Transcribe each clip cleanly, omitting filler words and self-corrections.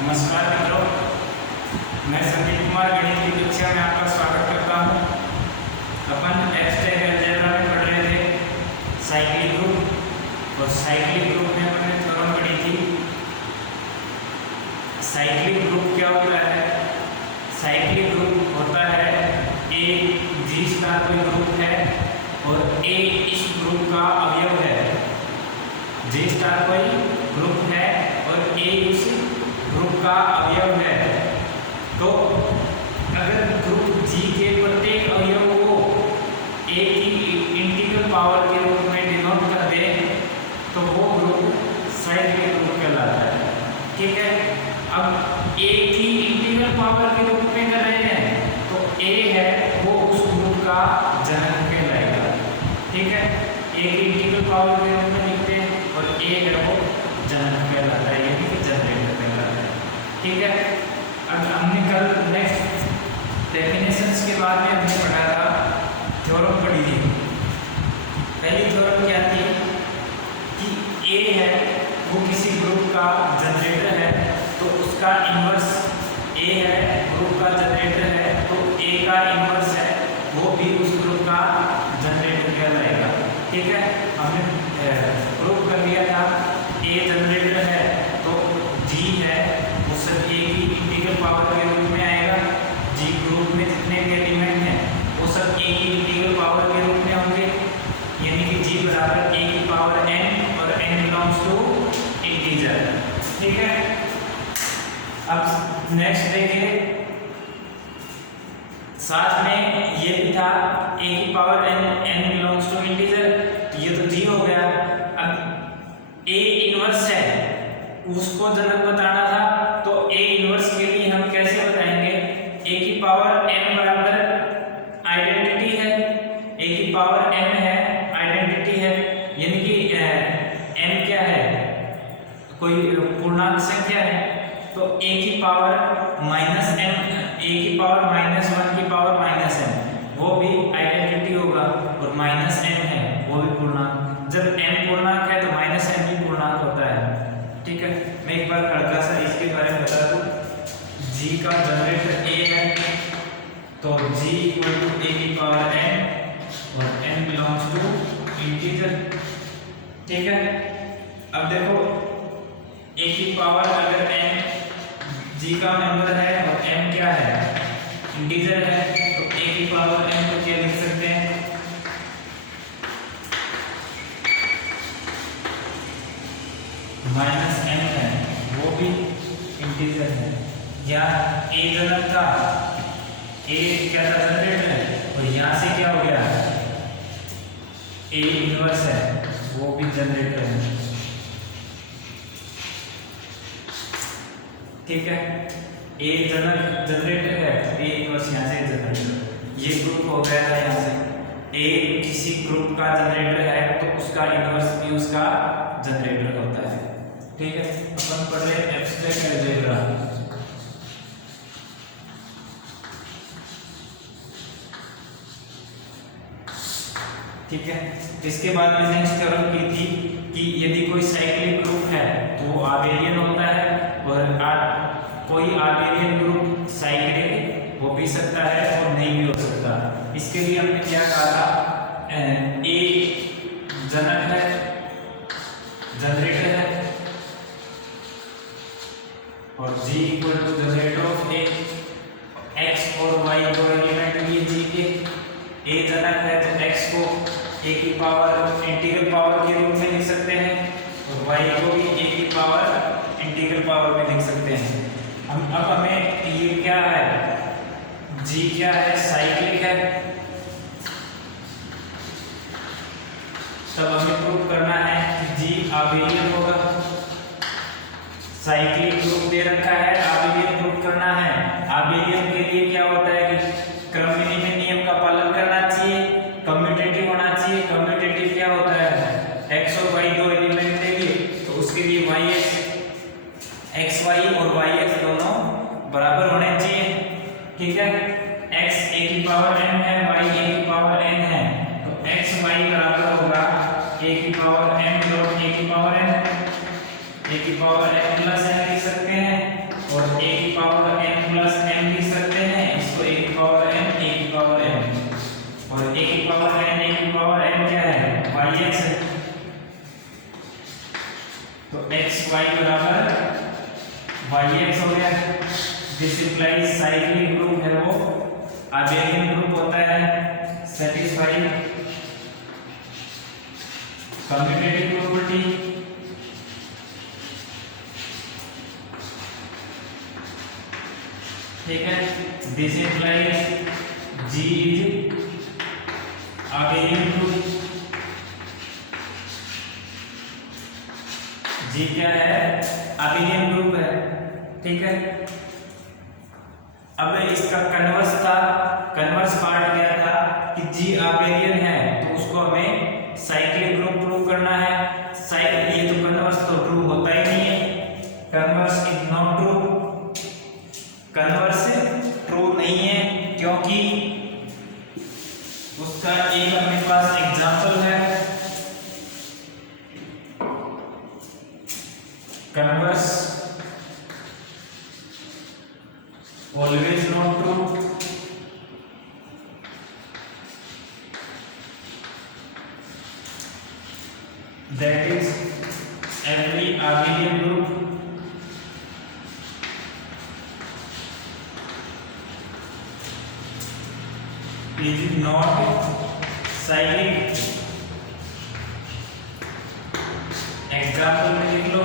नमस्कार मित्रों, मैं संदीप कुमार गणित की कक्षा में आपका स्वागत करता हूं। अपन एब्स्ट्रैक्ट अलजेब्रा में पढ़ रहे थे साइक्लिक ग्रुप, और साइक्लिक ग्रुप में हमने थ्योरम पढ़ी थी। साइक्लिक ग्रुप क्या होता है? साइक्लिक ग्रुप होता है एक जी स्टार कोई ग्रुप है और ए इस ग्रुप का अवयव है। जी स्टार कोई ग्रुप है और ए इस ग्रुप का अवयव है। तो अगर ग्रुप जी के प्रत्येक अवयव को ए की इंटीग्रल पावर के रूप में डिनोट कर दे तो वो ग्रुप साइक्लिक ग्रुप कहलाता है। ठीक है, अब ए की इंटीग्रल पावर के रूप में कर रहे हैं तो ए है वो उस ग्रुप का जनक कहलाएगा। ठीक है, ए की इंटीग्रल पावर के रूप में लिखते हैं और ए है वो जनक कहलाता है, यानी कि जनरेटर कहलाता है। ठीक है, अब हमने कल नेक्स्ट डेफिनेशंस के बाद में हमने पढ़ा था, थ्योरम पढ़ी थी। पहली थ्योरम क्या थी कि ए है वो किसी ग्रुप का जनरेटर है तो उसका इन्वर्स ए है, ग्रुप का जनरेटर है तो ए का इन्वर्स है वो भी उस ग्रुप का जनरेटर कहलाएगा। ठीक है, हमने प्रूव कर दिया था ए जनरेटर है तो जी है वो सब ए की इंटीग्रल पावर के रूप में आएगा। जी ग्रुप में जितने भी एलिमेंट हैं वो सब ए की इंटीग्रल पावर के रूप में होंगे, यानी कि जी बराबर ए की पावर n और n बिलोंग्स टू इंटीजर। ठीक है, अब नेक्स्ट देखिए, साथ में ये भी था ए की power n belongs to integer, ये तो जी हो गया। अब ए इनवर्स है उसको जनक बताना था तो ए इनवर्स के लिए हम कैसे बताएंगे? ए की पावर n बराबर आइडेंटिटी है, ए की पावर n है आइडेंटिटी है, यानी कि n क्या है? कोई पूर्णांक संख्या है तो a की पावर माइनस n, a की पावर माइनस 1 की पावर माइनस n वो भी आइडेंटिटी होगा, और माइनस n है वो भी पूर्णांक। जब n पूर्णांक है तो माइनस n भी पूर्णांक होता है। ठीक है, मैं एक बार हल्का सा इसके बारे में बता दूं। g का जनरेटर a है तो g इक्वल टू a की पावर n और n बिलोंग्स टू इंटीजर। ठीक है, अब देखो a की पावर अगर n g का मेंबर है और m क्या है? इंटीजर है, तो a की पावर n को क्या लिख सकते हैं? माइनस n है वो भी इंटीजर है। या a जनक का a क्या था? जनरेटर है, और यहाँ से क्या हो गया? a इनवर्स है वो भी जनरेटर है। ठीक है, ए जनक जनरेटर है तो ए इनवर्स यहाँ से जनरेटर, ये ग्रुप हो गया था। यहाँ से ए किसी ग्रुप का जनरेटर है तो उसका इनवर्स भी उसका जनरेटर होता है। ठीक है, अपन पढ़ रहे हैं एब्स्ट्रैक्ट अलजेब्रा। ठीक है, इसके बाद में नेक्स्ट थ्योरम की थी कि यदि कोई साइक्लिक ग्रुप है तो वो आबेलियन होता है, और कोई आबेलियन ग्रुप साइक्लिक हो भी सकता है और नहीं भी हो सकता। इसके लिए हमने क्या कहा था? ए जनक है, जनरेटर है, और g equal to generator of A, x और y दो एलिमेंट लिए g के। a जनक है तो x को a की पावर इंटीग्रल पावर के रूप में लिख सकते हैं और y को भी a की पावर इंटीग्रल पावर में लिख सकते हैं। अब हमें ये क्या है? g क्या है? साइक्लिक है, तब हमें प्रूव करना है कि g आबेलियन होगा। साइक्लिक ग्रुप दे रखा है, आबेलियन प्रूव करना है। आबेलियन के लिए क्या होता है कि क्रम विनिमय नियम का पालन करना चाहिए, कम्यूटेटिव होना चाहिए। कम्यूटेटिव क्या होता है? x और y दो एलिमेंट लेंगे तो उसके लिए xy और yx दोनों बराबर होने चाहिए। ठीक है, x a की पावर n है, y a की पावर n है, तो xy बराबर होगा a की पावर n डॉट a की पावर n, a की पावर n प्लस n लिख सकते हैं, और और a की पावर m प्लस m लिख सकते हैं, इसको a की पावर m, a की पावर m, और a की पावर n, a की पावर m क्या है, yx है। तो xy बराबर yx हो गया। दिस इंप्लाइज साइक्लिक ग्रुप है वो अबेलियन ग्रुप होता है, सेटिस्फाई कम्यूटेटिव प्रॉपर्टी। ठीक है, this implies G is abelian group. G क्या है, अबेलियन ग्रुप है। ठीक है, अब इसका कन्वर्स था, कन्वर्स पार्ट क्या था कि G अबेलियन है तो उसको हमें साइक्लिक ग्रुप प्रूव करना है। ये तो कन्वर्स तो ट्रू होता ही नहीं है, converse is not true, converse true नहीं है क्योंकि उसका एक अपने पास एग्जांपल है, converse always not true, that is every abelian group is not cyclic। Example में लिख लो,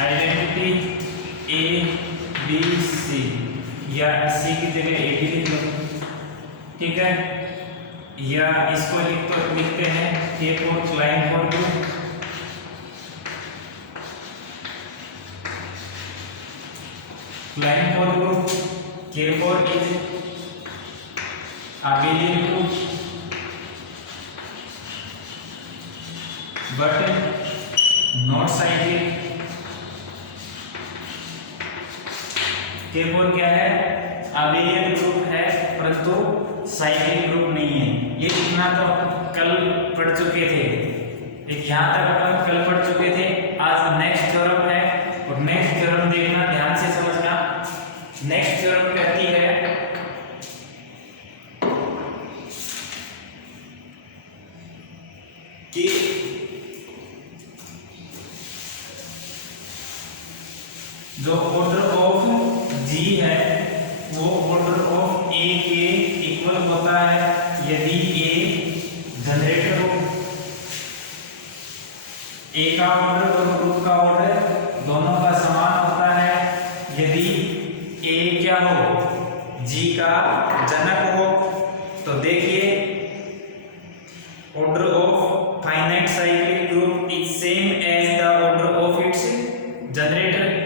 आइडेंटिटी A B C, या C की जगह A B लिख लो। ठीक है, या इसको लिखते हैं K for Klein for group, Klein for group, K for is abelian group but not cyclic। K for क्या है, अबेलियन ग्रुप है परंतु साइक्लिक ग्रुप नहीं है। ये इतना तो कल पढ़ चुके थे, यहाँ तक अपन कल पढ़ चुके थे। आज नेक्स्ट थ्योरम है और नेक्स्ट थ्योरम देखना, ध्यान से समझना। नेक्स्ट थ्योरम कहती है कि जो ऑर्डर ऑफ G है वो ऑर्डर ऑफ A के इक्वल होता है यदि A जनरेटर हो। A का ऑर्डर और ग्रुप का ऑर्डर दोनों का समान होता है यदि A क्या हो, G का जनक हो। तो देखिए, order of finite cyclic group is same as the order of its generator.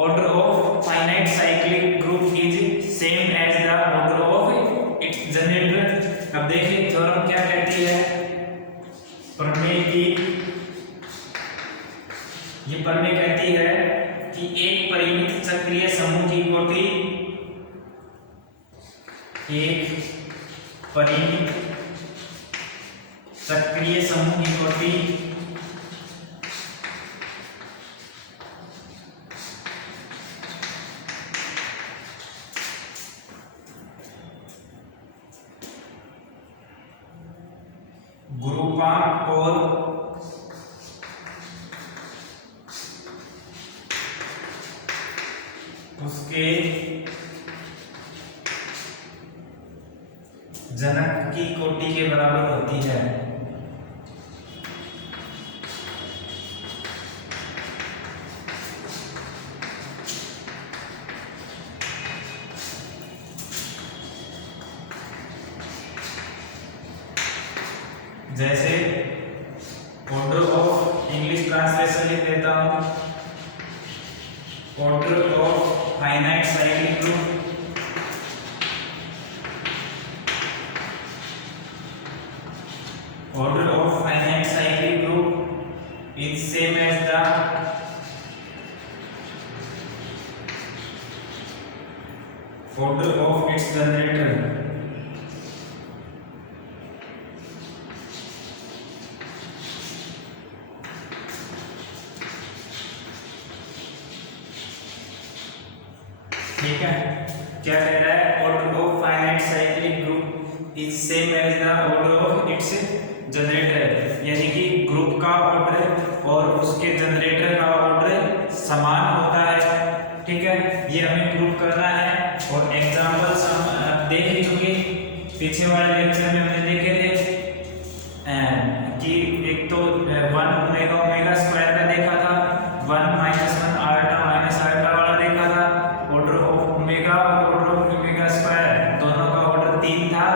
Order of finite cyclic group is same as the order of its generator। अब देखिए थ्योरम क्या कहती है, प्रमेय की, ये प्रमेय कहती है कि एक परिमित चक्रीय समूह की कोटि, एक परिमित चक्रीय समूह की कोटि ग्रुपांक और उसके जनक की कोटि के बराबर होती है। जैसे ऑर्डर ऑफ इंग्लिश ट्रांसलेशन लिख देता हूं, order of finite cyclic group order of finite cyclic group is same as the order of its generator। ठीक है, क्या कह रहा है, order of finite cyclic group is same as the order of its generator, यानी कि group का order और उसके जनरेटर का ऑर्डर समान होता है। ठीक है, ये हमें प्रूव करना है और एग्जांपल्स हम देख ही चुके, पीछे वाले लेक्चर में हमने देखे थे कि एक तो 1 ओमेगा ओमेगा स्क्वायर का देखा था, 1 माइनस 1 आर्टा माइनस आर्टा वाला देखा था, ऑर्डर ऑफ ओमेगा और ऑर्डर ऑफ ओमेगा स्क्वायर दोनों का ऑर्डर 3 था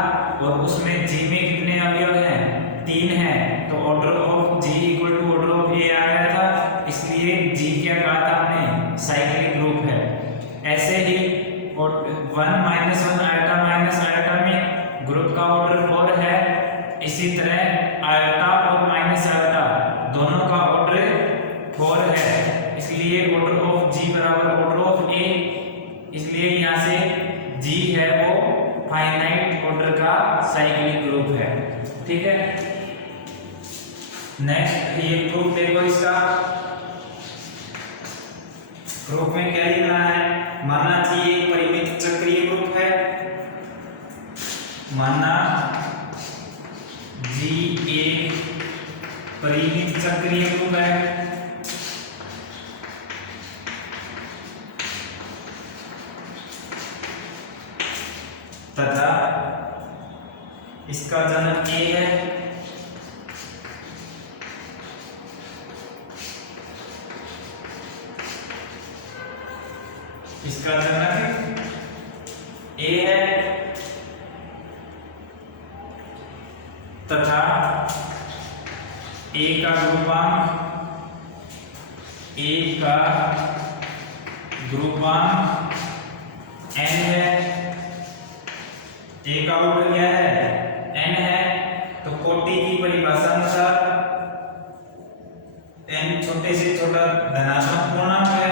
और उसमें जी में कितने अवयव हैं, 3 हैं, तो order of g equal to order of a आ गया था, इसलिए जी क्या कहा था हमने, साइक्लिक ग्रुप है। ऐसे ही 1 माइनस 1 आर्टा माइनस आर्टा में ग्रुप का ऑर्डर 4 है, इसी तरह आर्टा और माइनस आर्टा दोनों का ऑर्डर 4 है, इसलिए ऑर्डर ऑफ जी बराबर ऑर्डर ऑफ ए, इसलिए यहाँ से जी है वो फाइनाइट ऑर्डर का साइक्लिक ग्रुप है। ठीक है, नेक्स्ट ये प्रूफ देखो, इसका प्रूफ में क्या लिखना है, माना जी एक परिमित चक्रीय ग्रुप है, माना जी एक परिमित चक्रीय ग्रुप है, तथा इसका जनक ए है, इसका जनक ए है, तथा ए का ग्रुपांक n है, ए का ऑर्डर क्या है, n है, तो कोटि की परिभाषा अनुसार n छोटे से छोटा धनात्मक पूर्णांक है,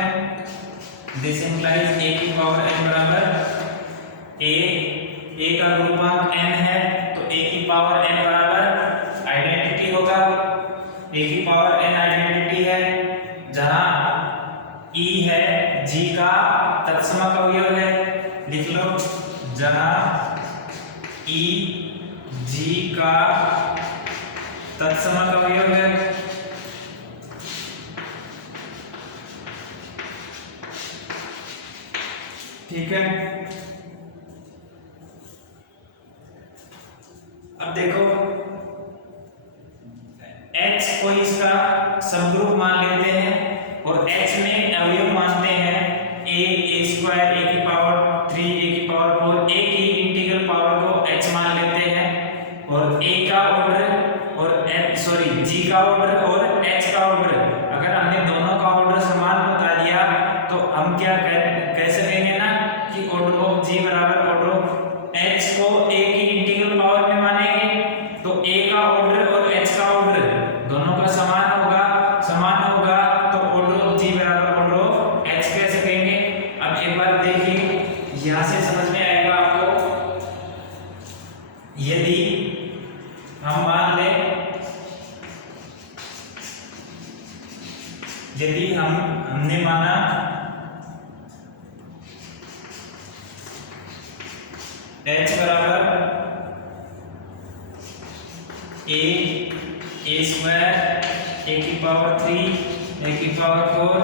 दिस इंप्लाइज a की पावर n बराबर a का ग्रुपांक n है तो a की पावर n बराबर आइडेंटिटी होगा, a की पावर n आइडेंटिटी है, जहां e है g का तत्समक अवयव है, लिख लो, जहां e g का तत्समक अवयव है, ठीक है। अब देखो H को इसका सबग्रुप मान लेते हैं और H में अवयव मानते हैं a स्क्वायर a की पावर 3 a की पावर 4, a की इंटीग्रल पावर को H मान लेते हैं और a का ऑर्डर और g का ऑर्डर और H का ऑर्डर, अगर हमने दोनों का ऑर्डर समान बता दिया तो हम क्या कह सकेंगे ना कि ऑर्डर ऑफ g बराबर ऑर्डर ऑफ H को a की इंटीग्रल पावर में मानेंगे, तो a का ऑर्डर और H का ऑर्डर दोनों का समान होगा तो ऑर्डर ऑफ g बराबर ऑर्डर ऑफ H कह सकेंगे। अब एक बार देखिए, यहां से समझ में आएगा आपको, यदि हम मान लें, यदि हमने माना H बराबर a स्क्वायर a की पावर 3 a की पावर 4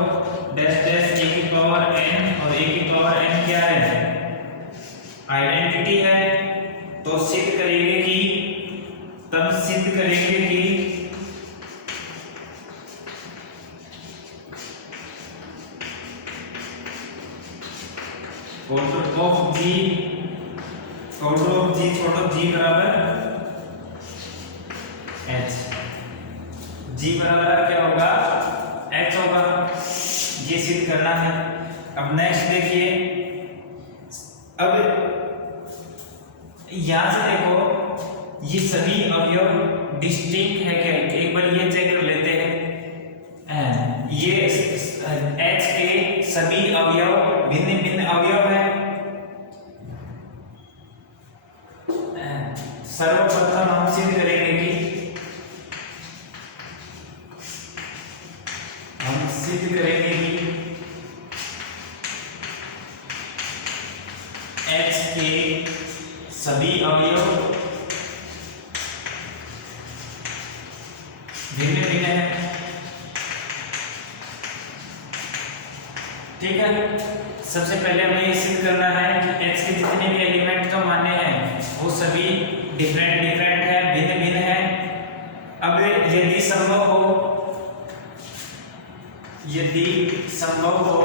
डैश डैश a की पावर n और a की पावर n क्या है, आइडेंटिटी है, तो सिद्ध करेंगे कि ऑर्डर ऑफ g छोड़ो g बराबर h, g बराबर क्या होगा, h होगा, ये सिद्ध करना है। अब नेक्स्ट देखिए, अब यहां से देखो ये सभी अवयव डिस्टिंक्ट है क्या, एक बार ये चेक कर लेते हैं, ये h के सभी अवयव भिन्न भिन्न अवयव है। सर्वप्रथम हम सिद्ध करेंगे कि सभी अवयव भिन्न भिन्न है। ठीक है, सबसे पहले हमें सिद्ध करना है कि x के जितने भी एलिमेंट तो मान्य हैं वो सभी डिफरेंट डिफरेंट है, भिन्न भिन्न है। अब यदि संभव हो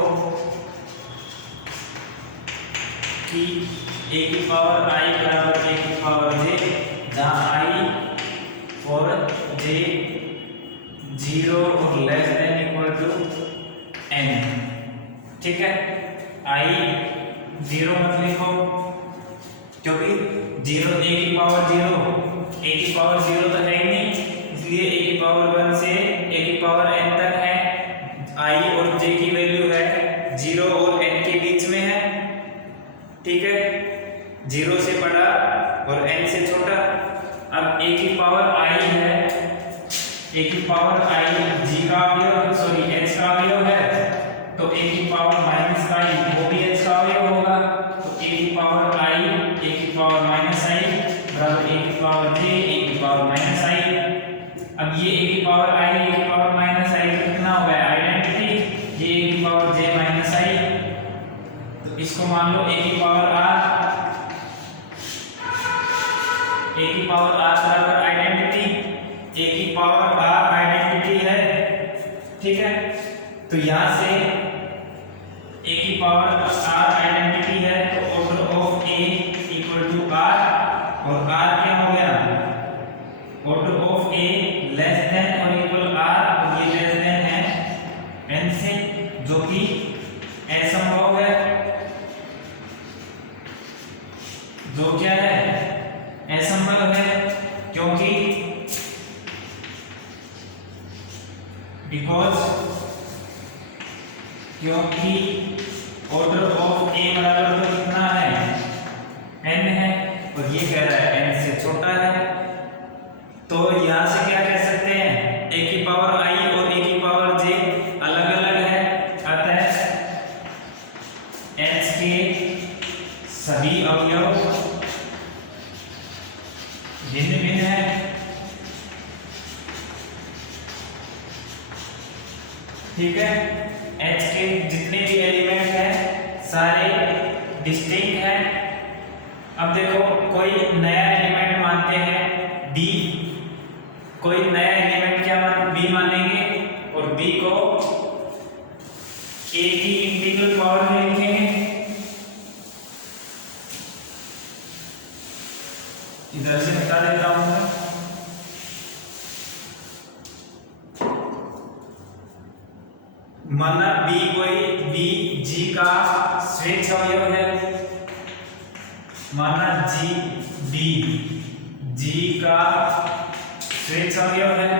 कि a की पावर i बराबर a की पावर j, जहाँ i और j 0 और less than equal to n। ठीक है, i 0 मत लिखो क्योंकि 0 a की पावर 0 तो है ही नहीं, इसलिए a की पावर 1 से a की पावर n तक है। i और j की वैल्यू है 0 और n के बीच में है। ठीक है, 0 से बड़ा और n से छोटा। अब a की पावर i है, a की पावर i g का अवयव सॉरी h का अवयव है, तो a की पावर माइनस i वो भी h का अवयव होगा। तो a की पावर i, a की पावर माइनस i बराबर a की पावर j, a की पावर माइनस i। अब ये a की पावर i, a की पावर माइनस i कितना हो गया आइडेंटिटी, ये a की पावर j माइनस i। तो इसको मान लो a की पावर r, a की पावर r बराबर आइडेंटिटी, a की पावर r आइडेंटिटी है। ठीक है, तो यहाँ से a की पावर r आइडेंटिटी है, तो order of a equal to r, और r क्या हो गया, order of a less than और इक्वल r, और ये लेस देन है n से, जो कि असंभव है। जो क्या है, असंभव है, क्योंकि ऑर्डर ऑफ a बराबर तो कितना है n है, और ये कह रहा है n से छोटा है। तो यहां से क्या कह सकते हैं, a की पावर i और a की पावर j अलग अलग है, अतः h के सभी अवयव भिन्न भिन्न है। ठीक है, h के जितने भी एलिमेंट हैं सारे डिस्टिंक्ट हैं। अब देखो कोई नया एलिमेंट मानते हैं b, कोई नया एलिमेंट क्या b मानेंगे, और b को a की इंटीग्रल पावर में लिखेंगे। इधर से बता देता हूं मैं, माना b कोई b g का स्वेच्छ अवयव है, माना b g का स्वेच्छ अवयव है,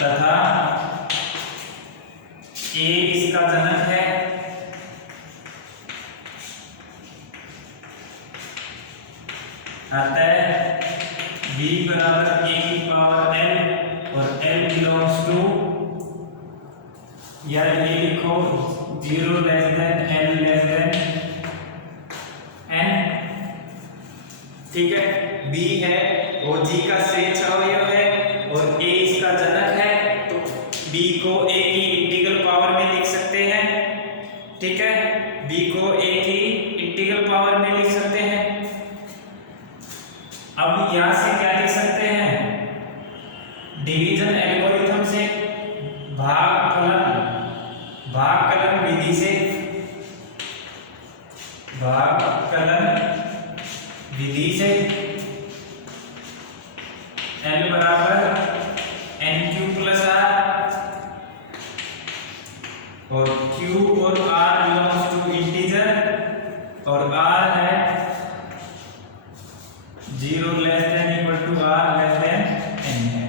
तथा a इसका जनक है, अतः b बराबर a की पावर l, और l बिलोंग्स टू, या ये लिखो 0 less than n less than n। ठीक है, b है वो g का स्वेच्छ अवयव है और a इसका जनक है, तो b को a की इंटीग्रल पावर में लिख सकते हैं। ठीक है, b को a की इंटीग्रल पावर में लिख सकते हैं। अब यहां से क्या लिख सकते हैं, डिवीजन एल्गोरिथम से, भागकलन विधि से, L बराबर NQ प्लस R, और Q और R बिलोंग्स टू इंटीजर, और R है 0 less than equal to R less than n है।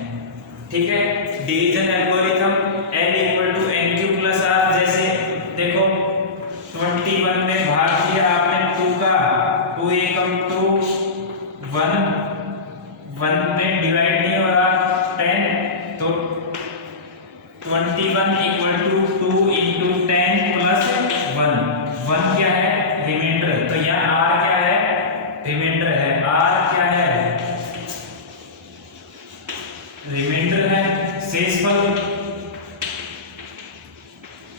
ठीक है, division algorithm L equal to NQ plus R, जैसे देखो 21 में भाग किया आपने 2 का, 2 एकम 2, 1 में डिवाइड नहीं हो रहा 10, तो 21 इक्वल टू 2 इंटू 10 प्लस 1 क्या है, रिमाइंडर। तो यहाँ r क्या है, रिमाइंडर है। r क्या है, रिमाइंडर है। शेषफल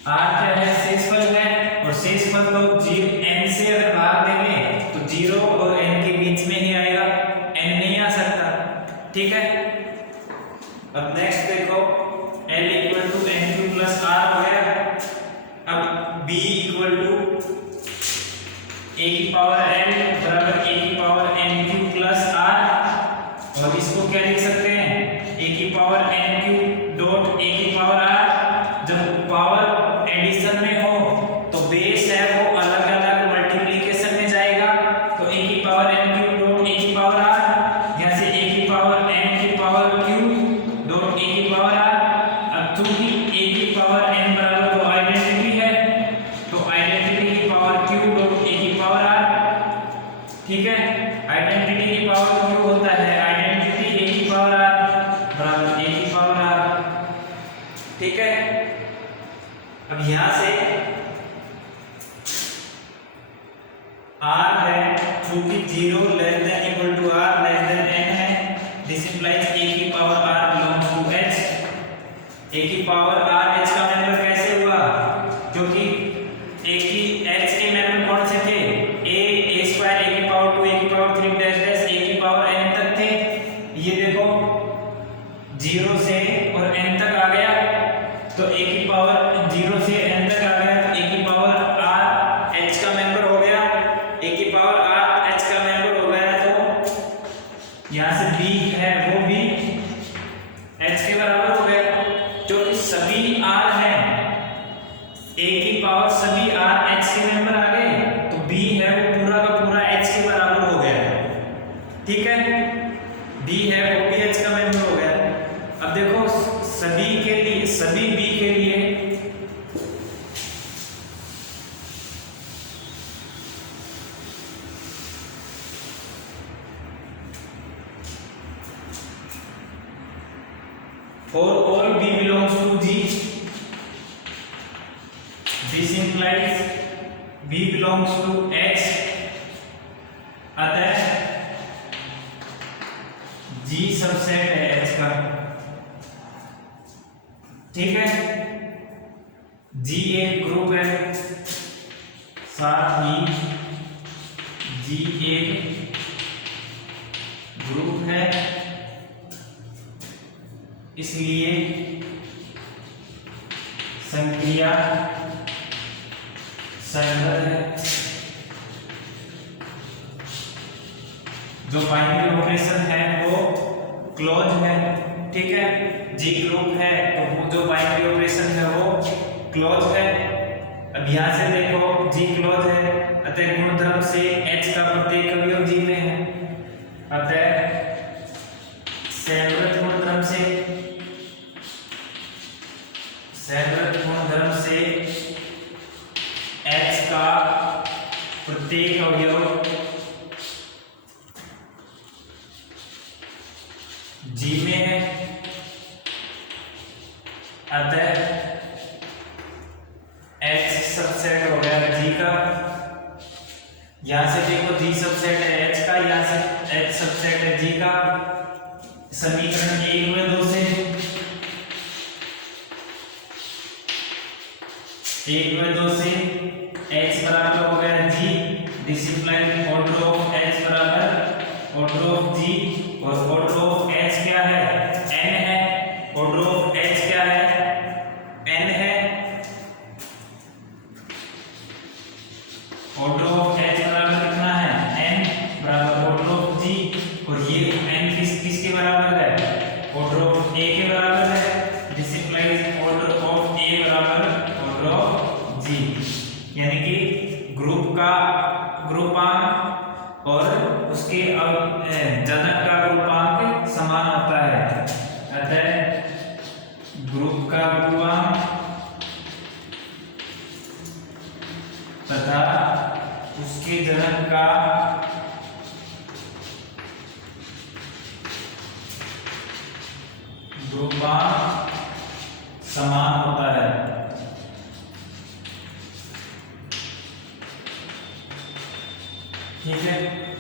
r क्या है, शेषफल है। और शेषफल तो n से अगर भाग देंगे तो 0 और n के बीच में ही आएगा, n नहीं आ सकता। ठीक है। अब नेक्स्ट देखो, L equal to N Q plus R हो गया। अब B इक्वल टू a की पावर n बराबर a की power n Q plus r, और इसको क्या लिख सकते हैं, a की power n Q dot a की पावर r। जब पावर एडिशन में हो तो बेस है वो अलग अलग मल्टीप्लिकेशन में जाएगा, तो a की power n Q dot a की पावर r, यहाँ से a की पावर n की पावर q डॉट a की पावर r। अब चूंकि a की पावर n बराबर तो आइडेंटिटी है, तो आइडेंटिटी की पावर q डॉट a की पावर r। ठीक है, आइडेंटिटी की पावर q होता है आइडेंटिटी a की पावर r बराबर a की पावर r। ठीक है। अब यहां से r है, चूंकि 0 less than equal to r less than n है, दिस इंप्लाइज a की power r belongs to h। a की पावर r h का मेंबर कैसे हुआ, क्योंकि a की h के मेंबर कौन से थे, a स्क्वायर a की पावर 2 a की पावर 3 डैश डैश a की पावर n तक थे। ये देखो 0 से और n तक आ गया, तो a की पावर 0 से n तक आ गया, तो a की पावर r h का मेंबर हो गया। a की पावर r h का मेंबर हो गया, तो यहाँ से b है वो भी h के बराबर हो गया, क्योंकि सभी r हैं, a की पावर सभी r h के मेंबर आ गए, तो b है वो पूरा का पूरा h के बराबर हो गया। ठीक है, b है वो भी h का मेंबर हो गया। अब देखो सभी के लिए, सभी b के लिए for all b belongs to G, this implies b belongs to H, अतः G सबसेट है H का। ठीक है, G एक ग्रुप है, साथ ही G एक ग्रुप है, इसलिए संक्रिया संगत है। जो बाइनरी ऑपरेशन है वो क्लोज है। ठीक है, जी ग्रुप है तो वो जो बाइनरी ऑपरेशन है वो क्लोज है। अब यहां से देखो जी क्लोज है, अतः गुणधर्म से H का प्रत्येक अवयव जी में है, अतः सैद्धांतिक गुणधर्म से, सैद्धांतिक गुणधर्म से H का प्रत्येक अवयव G में है, अतः H सबसेट हो गया G का। यहां से देखो G सबसेट है H का, यहां से H सबसेट है G का। समीकरण 1 में 2 से 1 में 2 से H बराबर हो गया G, this implies order of H बराबर ऑर्डर ऑफ G, और ऑर्डर ऑफ H क्या है, n है। ऑर्डर ऑफ H क्या है, n है। ऑर्डर ऑफ H बराबर कितना है, n बराबर ऑर्डर ऑफ G, और ये n किसके बराबर है, ऑर्डर ऑफ A के बराबर है, this implies order of A बराबर ऑर्डर ऑफ G, यानी कि ग्रुप का ग्रुपांक और उसके जनक का ग्रुपांक समान होता है, अतः ग्रुप का ग्रुपांक तथा उसके जनक का ग्रुपांक समान होता है।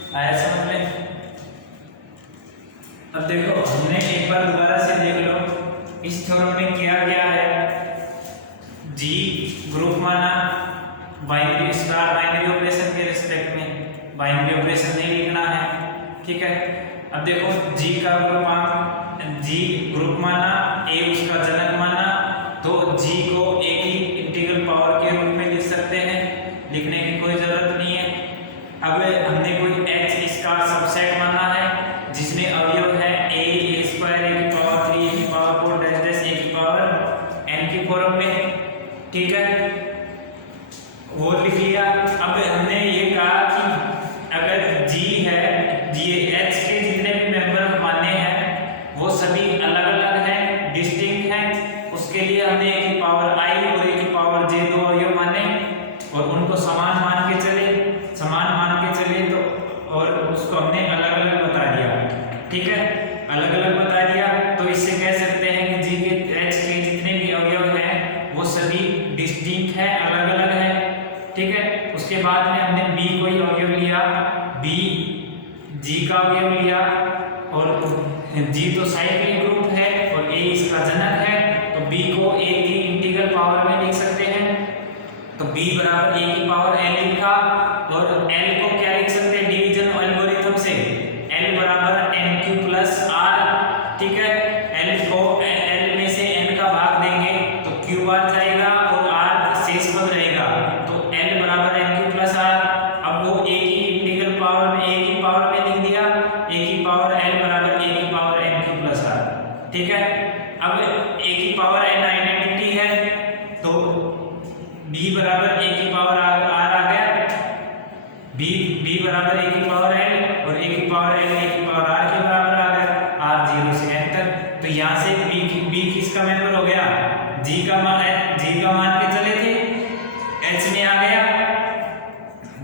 आया समझ में? अब देखो हमने एक बार दोबारा से देख लो, इस थ्योरम में किया गया है, जी ग्रुप माना बाइनरी स्टार बाइनरी ऑपरेशन के रिस्पेक्ट में, बाइनरी ऑपरेशन नहीं लिखना है, ठीक है। अब देखो जी का ग्रुपांक, जी ग्रुप माना, ए उसका जनक माना, तो जी को ए की इंटीग्रल पावर के रूप में लिख सकते हैं, लिखने की कोई जरूरत नहीं है। अब हमने कोई एच इसका सबसेट माना है जिसमें अवयव है ए स्क्वायर ए की पावर 3 ए की पावर 4 डैश डैश ए की पावर एन की फॉर्म में, ठीक है, वो लिख लिया। अब हमने ये कहा कि अगर जी है, जी एच के जितने भी मेंबर माने हैं वो सभी अलग अलग हैं, डिस्टिंक्ट हैं, उसके लिए हमने ए की पावर आई और ए की पावर जे दो अवयव माने और उनको समान मान के चले, समान मान के चले तो, और उसको हमने अलग अलग बता दिया, ठीक है, अलग अलग बता दिया। तो इससे कह सकते हैं कि जी के एच के जितने भी अवयव हैं वो सभी डिस्टिंक्ट हैं, अलग अलग हैं, ठीक है। उसके बाद में हमने बी कोई अवयव लिया, बी जी का अवयव लिया और जी तो साइक्लिक ग्रुप है और ए इसका जनक है, तो बी को ए की इंटीग्रल पावर में लिख सकते हैं, तो b बराबर a की पावर n लिखा और l को क्या लिख सकते हैं डिवीजन एल्गोरिथम से, l बराबर n³ प्लस r, ठीक है। l को l में से n का भाग देंगे तो q बार जाएगा और r शेष पद रहेगा, तो l बराबर n³ प्लस r। अब वो a की इंटीग्रल पावर में a की पावर में लिख दिया, a की पावर l बराबर a की पावर n³ प्लस r, ठीक है। अब a की पावर n आइडेंटिटी है तो b बराबर a की पावर r आ गया, b बराबर a की पावर l और a की पावर l a की पावर r के बराबर आ गया, r 0 से n तक। तो यहाँ से b किसका मेंबर हो गया, g का मान के चले थे h में आ गया,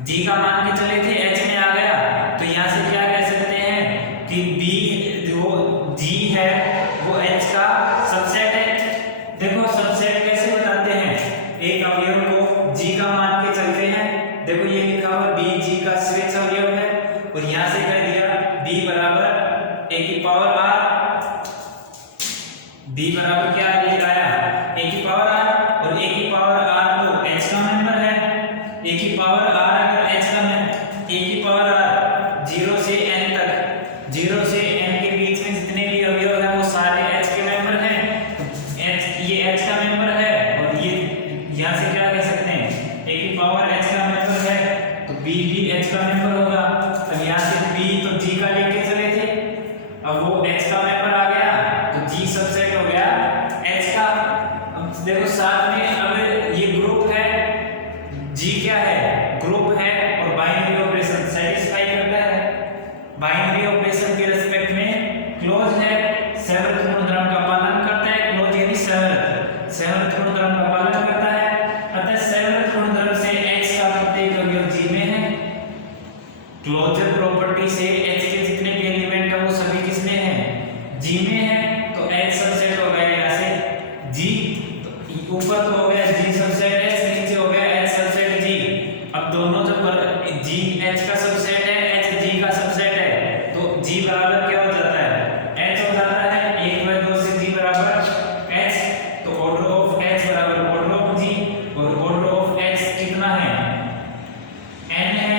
g का मान के चले थे h में आ गया, तो यहाँ से क्या कह सकते हैं कि b जो g है वो h का सबसेट है। देखो सबसेट कैसे बताते हैं, एक अवयव को g का मान के चलते हैं, देखो ये लिखा हुआ b g का स्वेच्छ अवयव है और यहाँ से कह दिया b बराबर a की पावर r, b बराबर क्या लिखाया a की पावर r और a की पावर r तो h का मेंबर है, a की पावर r अगर h का a की पावर r 0 से n तक, 0 से n के बीच में जितने भी अवयव हैं वो सारे h के मेंबर हैं, ये h का मेंबर है और ये यहाँ से क्या कह सकते हैं a की पावर h का मेंबर है तो b भी h का मेंबर होगा। अब यहाँ से b तो g का लेके चले थे, अब वो h का मेंबर आ गया तो g सबसेट हो गया h का। अब देखो साथ में अब ये ग्रुप है, g क्या है ग्रुप है और बाइनरी ऑपरेशन सेटिस्फाई करता है, बाइनरी ऑपरेशन के रिस्पेक्ट में क्लोज है, सेवर्थ गुणधर्म का पालन करता है, क्लोज यानी सेवर्थ गुणधर्म का पालन करता है, अतः सेवर्थ गुणधर्म से h का प्रत्येक अवयव g में है, क्लोजर प्रॉपर्टी से h के जितने भी एलिमेंट है वो सभी किसमें है g में है, तो h सबसेट हो गया यहाँ से g, तो ऊपर तो हो गया g सबसेट h, नीचे हो गया h सबसेट g। अब दोनों जब g h का सबसेट है h g का सबसेट है तो g बराबर क्या हो जाता है h हो जाता है, 1/2 से g बराबर h, तो ऑर्डर ऑफ h बराबर ऑर्डर ऑफ g और ऑर्डर ऑफ h कितना है n है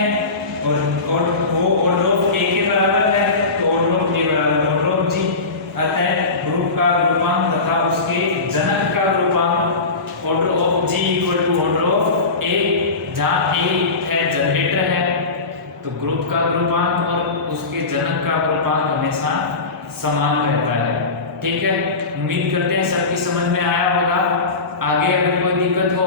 और वो ऑर्डर ऑफ a के बराबर है तो ऑर्डर ऑफ a बराबर ऑर्डर ऑफ g। अतः ग्रुप का ग्रुपांक तथा उसके जनक का ग्रुपांक order of g equal to order of a, जहाँ a है जनरेटर है तो ग्रुप का ग्रुपांक और उसके जनक का ग्रुपांक हमेशा समान रहता है, ठीक है। उम्मीद करते हैं सबकी समझ में आया होगा। आगे अगर कोई दिक्कत हो